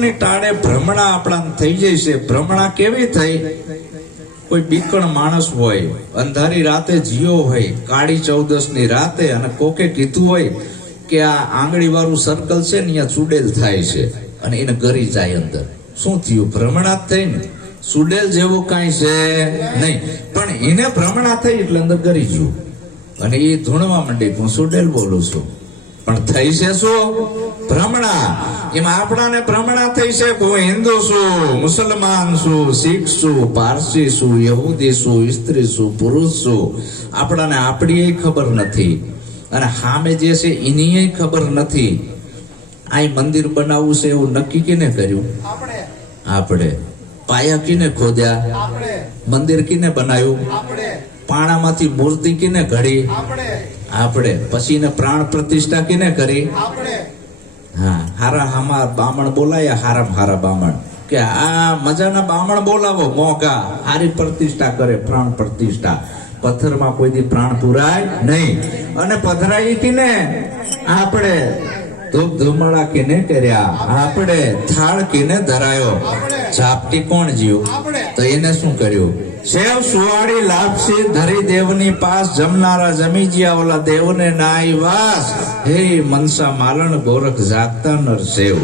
ભીતરની ટાળે ભ્રમણા આપણા થઈ જાય છે. ભ્રમણા કેવી થઈ? કોઈ બીકણ માણસ હોય, અંધારી રાતે જીયો હોય, કાળી ચૌદસની રાતે અને કોકે કીધું હોય કે આ આંગળી વાળું સર્કલ છે ને અહીંયા ચુડેલ થાય છે અને એને ગરી જાય અંદર. શું થયું? ભ્રમણા થઈ ને? સુડેલ જેવું કાંઈ છે નહીં. પણ એને ભ્રમણા થઈ એટલે અંદર ગરી ગયું. અને એ ધૂણવા માંડી હું સુડેલ બોલું છું. પણ થઈ છે શું? ભ્રમણા. એમાં આપણાને ભ્રમણા થઈ છે. કે હું હિન્દુ છું મુસલમાન છું શીખ છું પારસી છું યહૂદી છું સ્ત્રી છું પુરુષ છું. આપણાને આપણી ખબર નથી. અને સામે જે છે એની ખબર નથી. આ મંદિર બનાવવું છે એવું નક્કી કેને કર્યું? આપણે. પાયા કિને ખોદ્યા? મંદિર કિને બનાવ્યું પાણામાંથી મૂર્તિ કિને ઘડી? આપણે. પછી પ્રાણ પ્રતિષ્ઠા કિને કરી? આપણે. હા, હારા હામા બામણ બોલાયા હારામ હારા બામણ. કે આ મજાના બામણ બોલાવો મોગા હારી પ્રતિષ્ઠા કરે, પ્રાણ પ્રતિષ્ઠા. પથ્થરમાં કોઈ દી પ્રાણ પુરાય નહીં. અને પધરાઈ ને, આપણે ધૂપ ધુમાડા કિને કર્યા. આપણે થાળ કિને ધરાયો. ઝાપટી કોણ જીવ? તો એને શું કર્યું? સેવ સુવાડી લાપસી ધરી દેવની પાસ જમનારા જમી ઓલા દેવને નાઈ વાસ. હે મનસા માલણ ગોરખ જાગતા નર સેવ.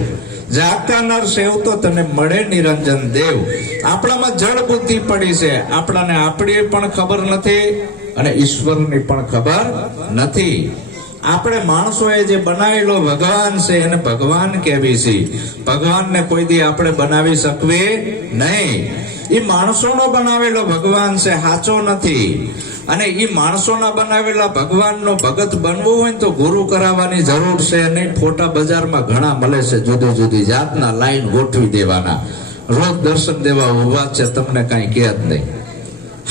જાગતા નર સેવ તો તને મળે નિરંજન દેવ. આપણામાં જળ બુદ્ધિ પડી છે. આપણાને આપણી પણ ખબર નથી અને ઈશ્વરની પણ ખબર નથી. આપણે માણસોએ જે બનાવેલો ભગવાન છે, એને ભગવાન કહેવી છે. ભગવાનને કોઈ દી આપણે બનાવી શકવી નહીં. એ માણસોનો બનાવેલો ભગવાન છે, સાચો નથી. અને એ માણસોના બનાવેલા ભગવાનનો ભગત બનવું હોય તો ગુરુ કરાવવાની જરૂર છે નહીં, ફોટા બજારમાં ઘણા મળે છે, જુદી જુદી જાતના લાઈન ગોઠવી દેવાના. રોજ દર્શન દેવા ઊભા છે, તમને કાંઈ કહે જ નહીં.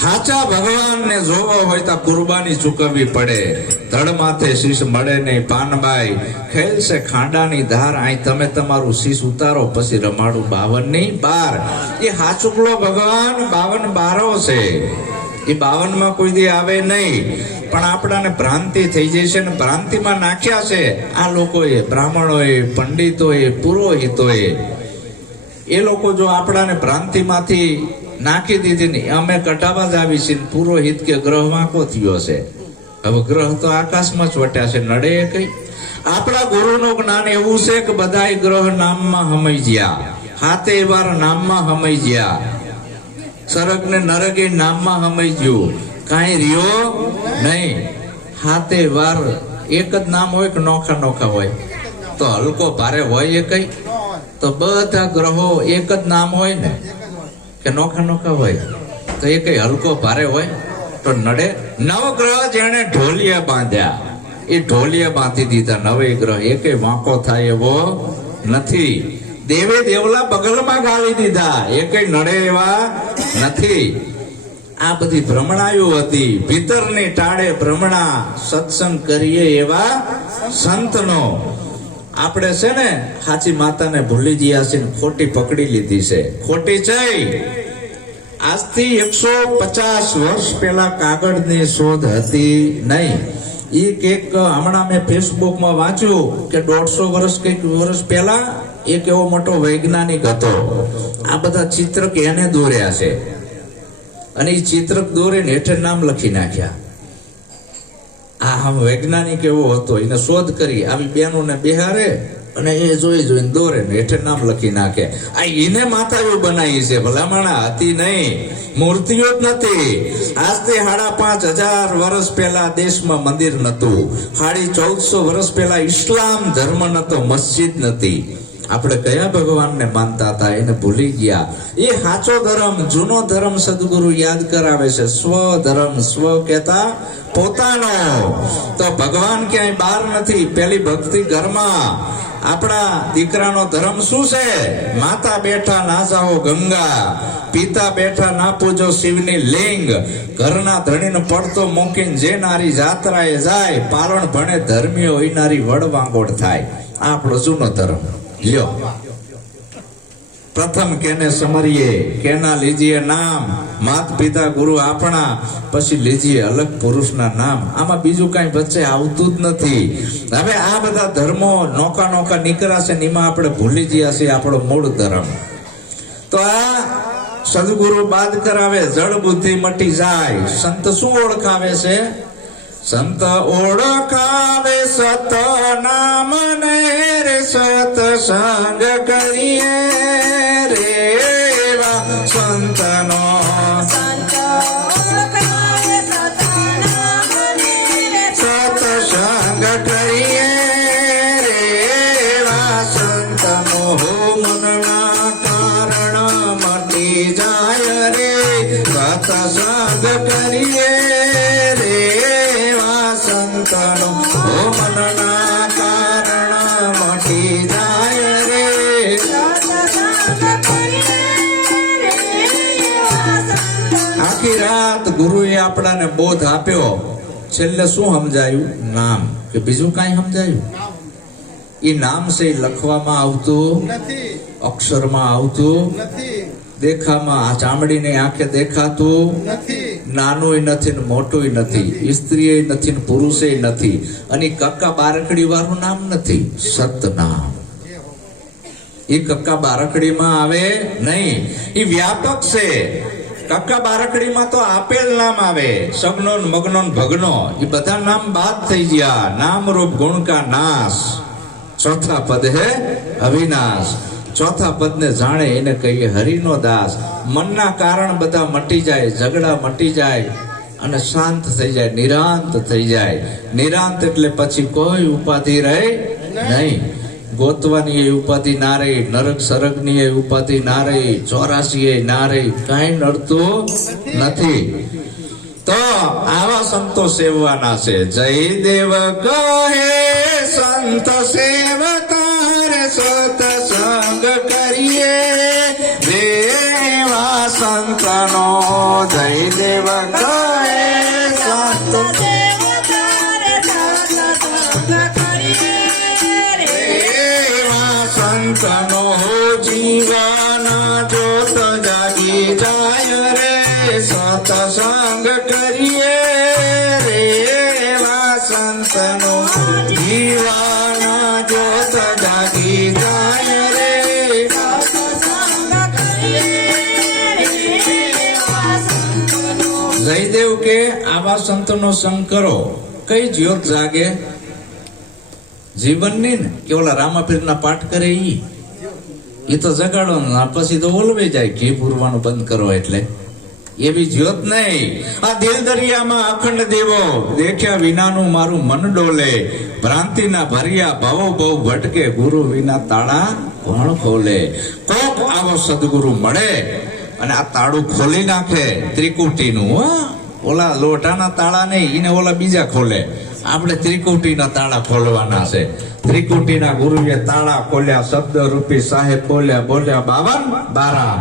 સાચા ભગવાનને જોવો હોય તો કુરબાની ચૂકવવી પડે. ધડ માથે શીશ મળે નહીં, પાનબાઈ. ખેલ છે ખાંડાની ધાર અહીં તમે તમારું શીશ ઉતારો, પછી રમાડું બાવનની બાર. એ હાચુકલો ભગવાન બાવન બારો છે. એ બાવનમાં કોઈ દી આવે નહીં. પણ આપણાને ભ્રાંતિ થઈ જાય છે ને ભ્રાંતિમાં નાખ્યા છે. આ લોકોએ, બ્રાહ્મણોએ, પંડિતોએ, પુરોહિતોએ. એ લોકો જો આપણાને ભ્રાંતિમાંથી નાખી દીધી ને અમે કટાવા જ આવી છીએ પુરોહિત કે ગ્રહ વાંકો થયો છે? હવે ગ્રહ તો આકાશમાં જ વટ્યા છે, નડે કઈ? આપણા ગુરુનું જ્ઞાન એવું છે કે બધાય ગ્રહ નામમાં હમાઈ ગયા. હાથે વાર નામમાં હમાઈ ગયા. સરગ ને નરક એ નામમાં હમાઈ ગયું. કાંઈ રહ્યો નહીં. હાથે વાર એક જ નામ હોય કે નોખા નોખા હોય? તો હલકો ભારે હોય એ કઈ? તો બધા ગ્રહો એક જ નામ હોય ને? કે નોખા નોખા હોય. તો એ કઈ હલકો ભારે હોય તો નડે. નવ ગ્રહ જેણે ઢોલિયા બાંધ્યા. એ ઢોલિયા બાંધી દીધા. નવે ગ્રહ એ કઈ વાંકો થાય એવો નથી. દેવે દેવલા બગલમાં ગાળી દીધા. એ કઈ નડે એવા નથી. આ બધી ભ્રમણાયું હતી. ભીતરની ટાળે ભ્રમણા સત્સંગ કરીએ એવા સંતનો. આપણે છે ને સાચી માતાને ભૂલી ગયા છે ખોટી પકડી લીધી છે. ખોટી છે આજથી એકસો પચાસ વર્ષ પહેલા કાગળની શોધ હતી નહીં. એ કેક હમણાં મેં ફેસબુકમાં વાંચ્યું કે દોઢસો વર્ષ કંઈક વર્ષ પહેલા એક એવો મોટો વૈજ્ઞાનિક હતો. આ બધા ચિત્રક એને દોર્યા છે. અને એ ચિત્રક દોરીને હેઠળ નામ લખી નાખ્યા. આમ વૈજ્ઞાનિક એવો હતો. એને શોધ કરી આવી બહેનોને બિહારે અને એ જોઈ જોઈને દોરે ને હેઠળ નામ લખી નાખે. આ એને માતાઓ બનાવી છે. ભલામણ હતી નહીં. મૂર્તિઓ જ નથી. આજથી સાડા પાંચ હજાર વર્ષ પહેલા દેશમાં મંદિર નતું સાડી ચૌદસો વર્ષ પહેલા ઇસ્લામ ધર્મ નતો મસ્જિદ નથી. આપણે કયા ભગવાનને માનતા હતા એને ભૂલી ગયા. એ સાચો ધર્મ, જૂનો ધર્મ સદગુરુ યાદ કરાવે છે. સ્વ ધર્મ, સ્વ કહેતા પોતાનો. તો ભગવાન ક્યાંય બહાર નથી. પેલી ભક્તિ ઘરમાં. આપણા દીકરાનો ધર્મ શું છે? માતા બેઠા ના જાઓ ગંગા. પિતા બેઠા ના પૂજો શિવની લિંગ. ઘરના ધણીને પડતો મૂકીને જે નારી જાત્રાએ જાય, પારણ ભણે ધર્મીઓ એ નારી વડ વાંગોડ થાય. આપણો જૂનો ધર્મ. લ્યો. પ્રથમ કેને સમરીએ, કેના લીજીએ નામ? માત પિતા ગુરુ આપણા, પછી લીજીએ અલગ પુરુષના નામ. આમાં બીજું કાંઈ વચ્ચે આવતું જ નથી. હવે આ બધા ધર્મો નોકા નોકા નીકળ્યા છે ને એમાં આપણે ભૂલી ગયા છીએ આપણો મૂળ ધર્મ. તો આ સદગુરુ બાદ કરાવે, જળ બુદ્ધિ મટી જાય. સંત શું ઓળખાવે છે? સંત ઓળખાવે સત નામ ને રે સત સંગ કરીએ રે એવા સંતનો. સત સંગ કરીએ રે એવા સંતનો. હો મનના કારણ મટી જાય રે. કરીએ બોધ આપ્યો. છેલ્લે શું સમજાયું? નામ. કે બીજું કાંઈ સમજાયું? એ નામ છે લખવામાં આવતું. અક્ષરમાં આવતું. દેખામાં ચામડીને આંખે દેખાતું. નાનું નાનોય નથી ને મોટોય નથી. સ્ત્રીએ નથી ને પુરુષે નથી. અને કક્કા બારકડી વાળું નામ નથી. સતનામ. એ કક્કા બારકડીમાં આવે નહીં. એ વ્યાપક છે. કક્કા બારકડીમાં તો આપેલ નામ આવે. સગનો મગનો ભગનો. એ બધા નામ બાદ થઈ ગયા. નામ રૂપ ગુણ કા નાશ. ચોથા પદ હે અવિનાશ. ચોથા પદને જાણે એને કહીએ હરિનો દાસ. મનના કારણ બધા મટી જાય, ઝઘડા મટી જાય અને શાંત થઈ જાય, નિરાંત થઈ જાય. નિરાંત એટલે પછી કોઈ ઉપાધિ રહે નહીં. ગોતવાની એ ઉપાધિ ના રહી, નરક સરગની એ ઉપાધિ ના રહી, ચોરાસી ના રહી, કાંઈ નડતું નથી. તો આવા સંતો સેવવાના છે. જય દેવ કહે, સંત સેવતાર સતસંગ કરીએ. દેવા સંતનો જય દેવ કહે જયદેવ કે આવા સંતનો સંગ કરો. કઈ જ્યોત જાગે? જીવનની ને કે ઓલા રામાપીરના પાઠ કરે ઈ? એ તો જગાડો પછી તો ઓલવે જાય. ઘી પૂરવાનું બંધ કરો એટલે. એવી જ્યોત નહીં. આ દિલ દરિયામાં અખંડ દેવો. દેખ્યા વિનાનું મારું મન ડોલે. ભ્રાંતિના ભર્યા ભાવો બહુ ભટકે. ગુરુ વિના તાળા કોણ ખોલે? કોક આવો સદગુરુ મળે. અને આ તાળું ખોલી નાખે ત્રિકુટીનું ઓલા લોટાના તાળા નહીં એને ઓલા બીજા ખોલે. આપણે ત્રિકુટીના તાળા ખોલવાના છે. ત્રિકુટીના ગુરુએ તાળા ખોલ્યા શબ્દ રૂપી સાહેબ બોલ્યા બોલ્યા બાવન બારા,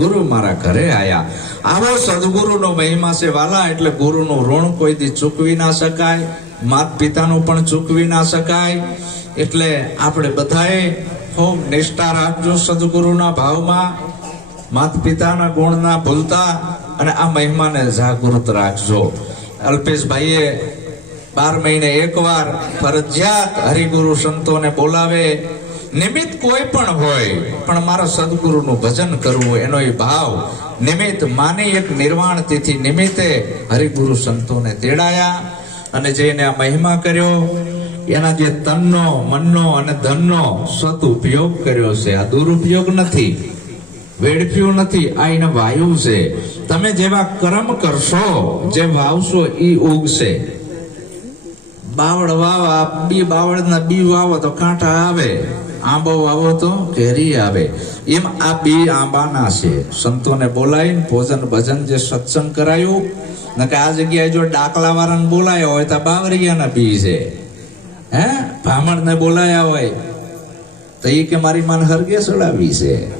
ગુરુ મારા ઘરે આયા. આવો સદગુરુનો મહિમા છે વાલા, એટલે ગુરુનું ઋણ કોઈ દી ચૂકવી ના શકાય માત પિતાનું પણ ચૂકવી ના શકાય. એટલે આપણે બધાએ ખૂબ નિષ્ઠા રાખજો સદગુરુના ભાવમાં. માત પિતાના ગુણ ના ભૂલતા અને આ મહિમાને જાગૃત રાખજો. અલ્પેશભાઈએ બાર મહિને એકવાર ફરજિયાત હરિગુરુ સંતોને બોલાવે. નિમિત્ત કોઈ પણ હોય, પણ મારા સદગુરુનું ભજન કરવું એનો એ ભાવ નિમિત્ત માની એક નિર્વાણ તિથિ નિમિત્તે હરિગુરુ સંતોને તેડાયા અને જઈને આ મહિમા કર્યો. એના જે તનનો, મનનો અને ધનનો સદુપયોગ કર્યો છે. આ દુરુપયોગ નથી. વેડફ્યું નથી, આ એને વાયુ છે. તમે જેવા કર્મ કરશો, જે વાવશો એ ઉગશે. બાવળ વાવા, બી બાવળના બી વાવો તો કાંઠા આવે, આંબો વાવો તો કેરી આવે. એમ આ બી આંબાના છે. સંતોને બોલાવીને ભોજન ભજન જે સત્સંગ કરાયું નકે આ જગ્યાએ જો ડાકલા વાળાને બોલાયા હોય તો બાવરિયાના બી છે. હે? બ્રાહ્મણને બોલાયા હોય, તો એ કે મારી માન હરગે સડાવી છે.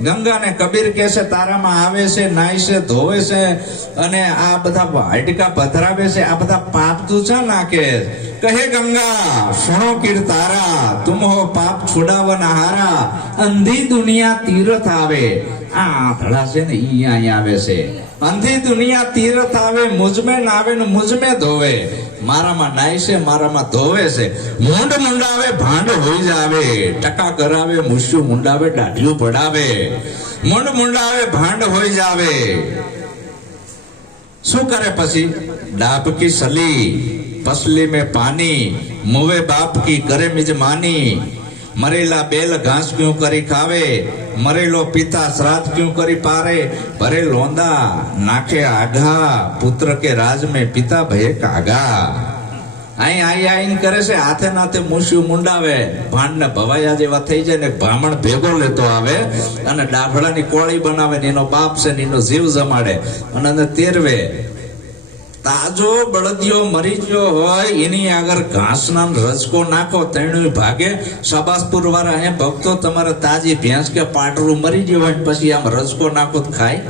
ખોવે ગંગા ને કબીર કે છે, તારામાં આવે છે, નાય છે, ધોવે છે અને આ બધા હાડકા પધરાવે છે, આ બધા પાપ તું છે નાખે? કહે ગંગા સુણો કીર્તારા તુમ હો પાપ છોડાવના હારા, અંધી દુનિયા તીરથ આવે. આ આંધળા છે ને, ઈ અહીંયા આવે છે. અંધી દુનિયા તીરથ આવે મુજમે નાવે ને મુજમે ધોવે. મારામાં નાય છે, મારામાં ધોવે છે. મૂંડ મુંડાવે, ભાંડ હોઈ જાવે. ટકા કરાવે મુસ્યું મુંડાવે, દાઢિયું પડાવે મૂંડ મુંડાવે, ભાંડ હોઈ જાવે. શું કરે પછી? ડાબકી સલી. પસલી મેં પાની મુવે બાપ કી કરે મિજમાની મરેલા બેલ ઘાસ ક્યું કરી ખાવે મરેલો પિતા શ્રાદ્ધ ક્યું કરી પારે ભરે લોંદા નાખે આઘા પુત્ર કે રાજ में પિતા ભય કાગા અહીં આઈ આઈન કરે છે હાથે નાથે મૂછ્યું મુંડાવે ભાંડ ને ભવાયા જેવા થઈ જાય ને બ્રાહ્મણ ભેગો લેતો આવે અને ડાભડાની કોળી બનાવે ને એનો બાપ છે ને એનો જીવ જમાડે અને તેરવે તાજો બળદિયો મરી ગયો હોય, એની આગળ ઘાસના રજકો નાખો તેણું ભાગે. સબાસપુર વાળા હે, ભક્તો, તમારે તાજી ભેંસ કે પાટરું મરી ગયો હોય પછી આમ રજકો નાખો ખાય?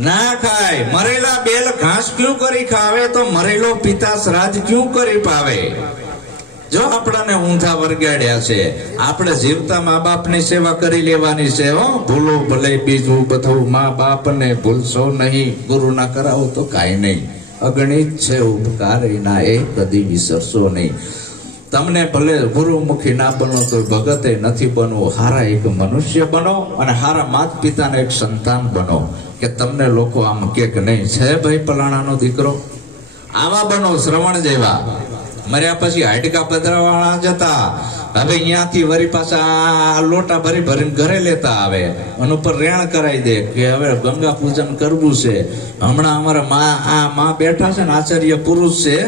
ના ખાય. મરેલા બેલ ઘાસ ક્યું કરી ખાવે? તો મરેલો પિતા શ્રાદ્ધ ક્યું કરી પાવે? જો આપણાને ઊંધા વરગાડ્યા છે, આપણે જીવતા મા બાપની સેવા કરી લેવાની છે, હો. ભૂલો ભલે બીજું બધું મા બાપને ભૂલશો નહીં. ગુરુ ના કરાવો તો કાંઈ નહીં. અગણિત છે ઉપકાર, એના એ કદી વિસરશો નહીં. તમને ભલે ગુરુમુખી ના બનો તો ભગતે નથી બનવું. હારા એક મનુષ્ય બનો અને હારા માત પિતાને એક સંતાન બનો. કે તમને લોકો આમ કે નહીં. છે ભાઈ પલાણાનો દીકરો? આવા બનો, શ્રવણ જેવા. મર્યા પછી હાડકા પધરાવાળા જતા. હવે અહીંયાથી વરી પાછા લોટા ભરી ભરીને ઘરે લેતા આવે. અને ઉપર રેણ કરાવી દે કે હવે ગંગા પૂજન કરવું છે. હમણાં અમારા મા, આ મા બેઠા છે ને, આચાર્ય પુરુષ છે.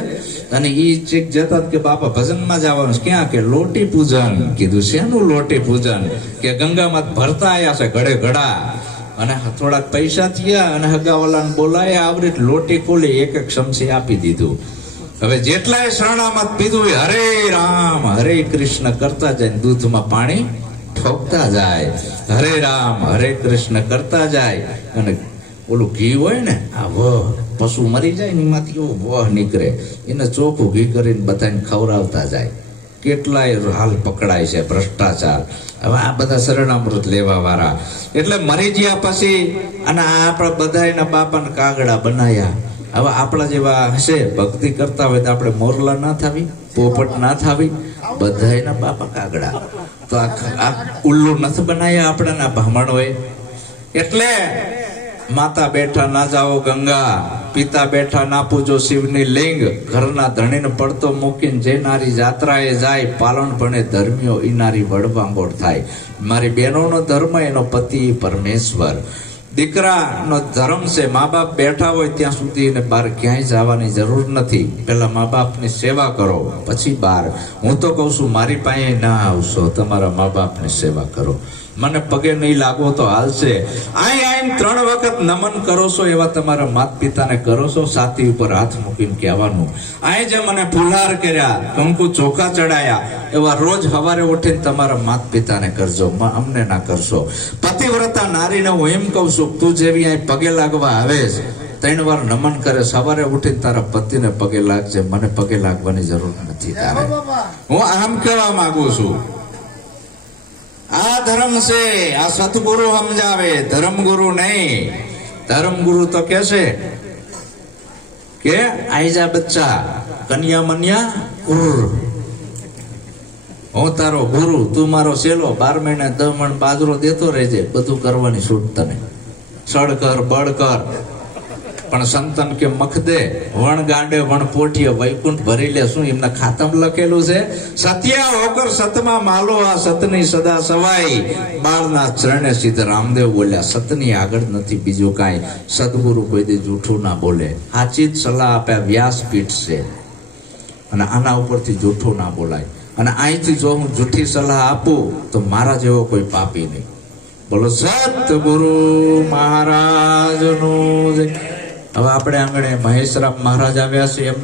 અને ઈ ચેક જતા કે બાપા ભજનમાં જવાનું ક્યાં? કે લોટી પૂજન. કીધું, શેનું લોટી પૂજન? કે ગંગામાં ભરતા આયા છે ઘડે ઘડા. અને થોડાક પૈસા થયા અને હગાવાલાને બોલાયા. આવરી લોટી ખોલી એક એક સમસી આપી દીધું. હવે જેટલાય શરણામાં પીધું હોય હરે રામ, હરે કૃષ્ણ કરતા જાય દૂધમાં પાણી ઠોકતા જાય. હરે રામ, હરે કૃષ્ણ કરતા જાય. અને ઓલું ઘી હોય ને, આ વહ, પશુ મરી જાય ને એમાંથી એવો વહ નીકળે. એને ચોખ્ખું ઘી કરીને બધાને ખવડાવતા જાય. કેટલાય હાલ પકડાય છે ભ્રષ્ટાચાર. હવે આ બધા શરણામૃત લેવા વાળા એટલે મરી ગયા પછી અને આપણા બધા એના બાપાને કાગડા બનાયા. હવે આપણા જેવા હશે, ભક્તિ કરતા હોય તો આપણે મોરલા ના થાવી, પોપટ ના થાવી બધા એના બાપા કાગડા. તો આ ઉલ્લુ નથી બનાવ્યા આપણાના બ્રાહ્મણોએ. એટલે માતા બેઠા ના જાઓ ગંગા, પિતા બેઠા ના પૂજો શિવની લિંગ, ઘરના ધણીને પડતો મૂકીને જે નારી જાત્રાએ જાય, પાલન ભણે ધર્મીઓ ઈ નારી થાય. મારી બહેનોનો ધર્મ એનો પતિ પરમેશ્વર. દીકરાનો ધર્મ છે મા બાપ બેઠા હોય ત્યાં સુધી એને બહાર ક્યાંય જવાની જરૂર નથી. પેલા મા બાપની સેવા કરો, પછી બહાર. હું તો કહું છું, મારી પાસે ના આવશો, તમારા મા બાપની સેવા કરો. મને પગે નહીં લાગો તો હાલશે. આઈ આઈ ત્રણ વખત નમન કરો છો એવા તમારા માત પિતાને કરો છો સાથી ઉપર હાથ મૂકીને કહેવાનું. આઈ જે મને ફુલાર કર્યા કંકુ ચોખા ચડાયા એવા રોજ હવારે ઉઠીને તમારા માત પિતાને કરજો અમને ના કરશો. પતિવ્રતા નારીને હું એમ કહું છું તું જેવી અહીં પગે લાગવા આવે છે ત્રણ વાર નમન કરે સવારે ઉઠીને તારા પતિને પગે લાગજે મને પગે લાગવાની જરૂર નથી તારે. હું આમ કહેવા માંગુ છું આ ધર્મ છે, આ સદગુરુ સમજાવે, ધર્મગુરુ નહીં. ધર્મગુરુ તો કે છે કે આઈજા બચ્ચા, કન્યા મન્યા કુર હું તારો ગુરુ, તું મારો સેલો બાર મહિને દમણ મણ બાજરો દેતો રહેજે, બધું કરવાની છૂટ તને. સડકર કર બળ કર પણ સંતન કે મખ દે વણ ગાંડે વણ પોઠીએ વૈકુંઠ ભરી લે શું? એમના ખાતમ લખેલું છે, સત્યા હોકર સતમાં માલો આ સતની સદા સવાઈ. બાળના ચરણે સિદ્ધ રામદેવ બોલ્યા, સતની આગળ નથી બીજું કાંઈ. સદગુરુ કોઈ દે જૂઠું ના બોલે. સાચી જ સલાહ આપ્યા વ્યાસપીઠ છે. અને આના ઉપરથી જૂઠું ના બોલાય. અને અહીંથી જો હું જૂઠી સલાહ આપું, તો મારા જેવો કોઈ પાપી નહીં. બોલો, સતગુરુ મહારાજનું જય. હવે આપણે આંગણે મહેશરામ મહારાજ આવ્યા છે એમ